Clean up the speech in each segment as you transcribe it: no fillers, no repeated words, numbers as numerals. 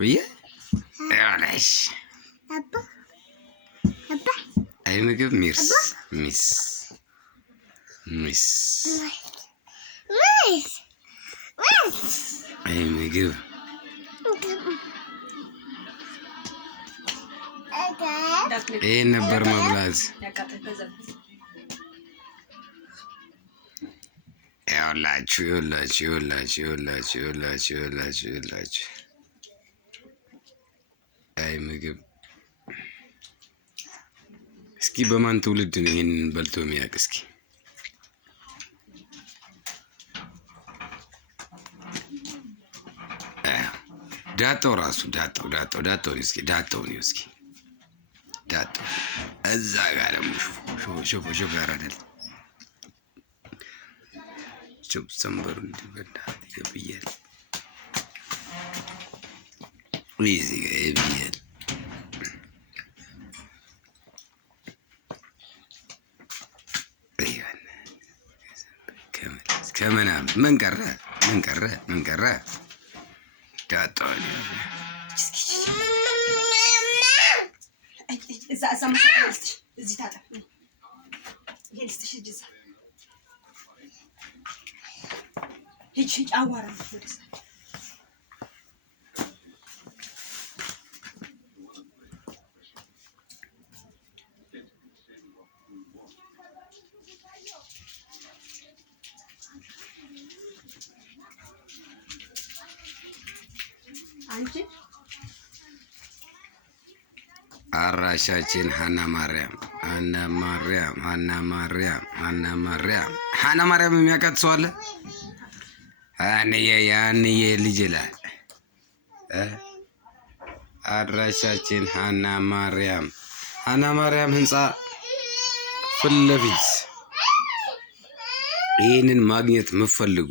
ويا علاش أي مقب ميس أي مقب إيه نبر مبلاز يولاش أي مقب اسكي بمان تولد نين بلتو مياك اسكي داتو راسو داتو نيسكي داتو أزا قاعد شوفوا يا رجل شوف سمبر انت بدا يبيل ويزي يبيل ايوه كمان من قرأ تعطوني إذا ما سمعتش زي تعطف هي لستشي جزء هيك عوارة አንቺ አራሻችን ሀና ማርያም የሚያውቃት ሰው አለ? ያንዬ ልጅ ይላል። አድራሻችን ሀና ማርያም ህንፃ ፊት ለፊት ይህንን ማግኘት የምትፈልጉ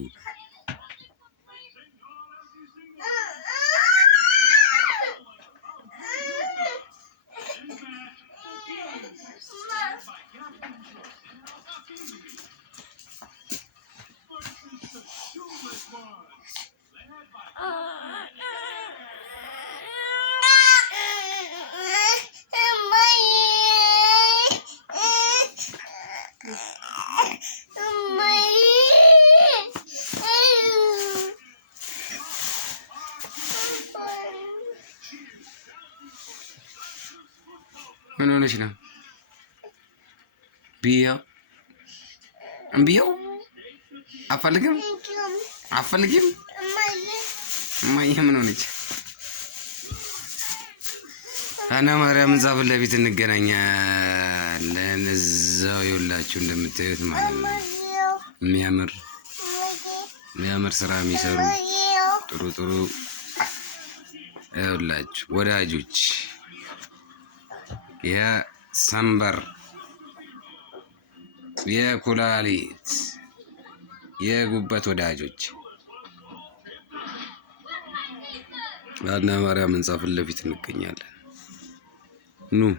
ምን ሆነሽ ነው? እምቢያው አፈልግም እማዬ ምን ሆነች? ሀና ማርያም ህንፃ ፊት ለፊት እንገናኛለን። እዛው ይኸውላችሁ እንደምታዩት ማለት ነው። የሚያምር ስራ የሚሰሩ ጥሩ ይኸውላችሁ ወዳጆች የሰንበር የኩላሊት የጉበት ወዳጆች ሀና ማርያም ህንፃ ፊት ለፊት እንገኛለን። ኑ